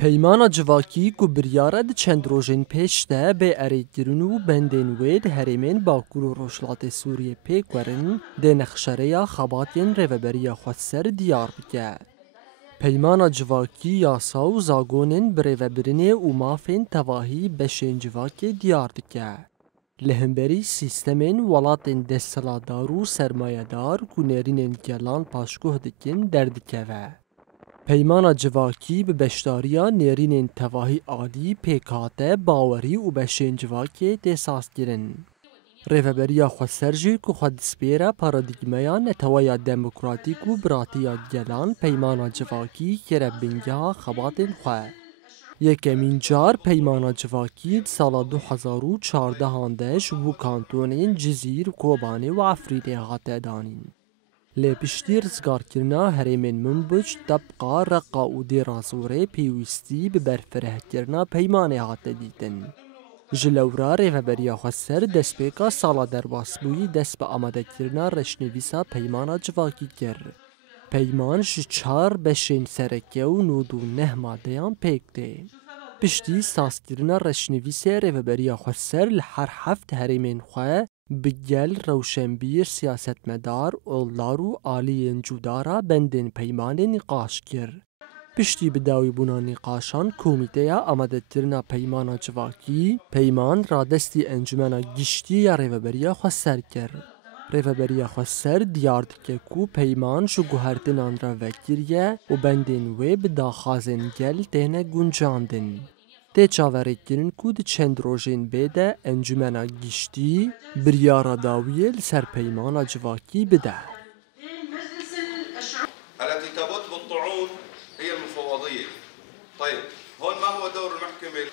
پیمانا جواکی کو بریاره د چند روژین پیش ده به اریگرین و بندین وید هریمین باکور و روشلات سوریه پیک ورن ده نخشره یا خباتین ریوبریا خودسر دیار بکه. پیمانا جواکی یاسا و زاگونین بریوبرینه و مافین تواهی بشین جواکی دیار دکه. لهمبری سیستمین ولاتین دستلادار و سرمایه‌دار کو نرینین گلان پاشکوه دکن دردکه و. پیمانا جواکی به بشداریا نرینین تواهی عادی پیکاته باوری و بشین جواکی تحساس گیرن. ریوبریا خودسرجی که خود سپیره پارادیگمیا نتوایا دموکراتیک و براتیا گلان پیمانا جواکی که ربینگه خباتین خواه. یکمین جار پیمانا جواکی سال 2014 هندش و کانتونین جزیر کوبانی و افریقی هاته دانین. لپشتی رزگارکرنا هریمین منبج طبقا رقا و دیرازوره پیوستی به برفره کرنا پیمانه هاته دیدن. جلورا ریوبریا خودسر دست پیکا سالا درباسبوی دست به آماده کرنا رشنویسا پیمانا جواکی کرد. پیمان چار بشین سرکه و 99 مادهان پیک ده. پشتی ساسکرنا رشنویس ریوبریا خودسر لحر هفت هریمین خواه بگل روشنبیر سیاستمدار اولار و آلی جودارا بندین پیمان نقاش کرد. پشتی بداوی بونا نقاشان کمیته آماده کرنا پیمانا جواکی پیمان را دستی انجمنا گشتی یا ریوبریا خودسر کرد. ریوبریا خودسر دیار دکه کو پیمان شو گوهرتنان را وکریه و بندین وی بداخازن گل تینه گنجاندن. تی چاوری کرن کو ده چند روژین بیده انجمنا گشتی بریارا داویه لسر پیمانا جواکی بده. التي تبث بالطعون هي المفوضية. طيب هون ما هو دور المحكمة؟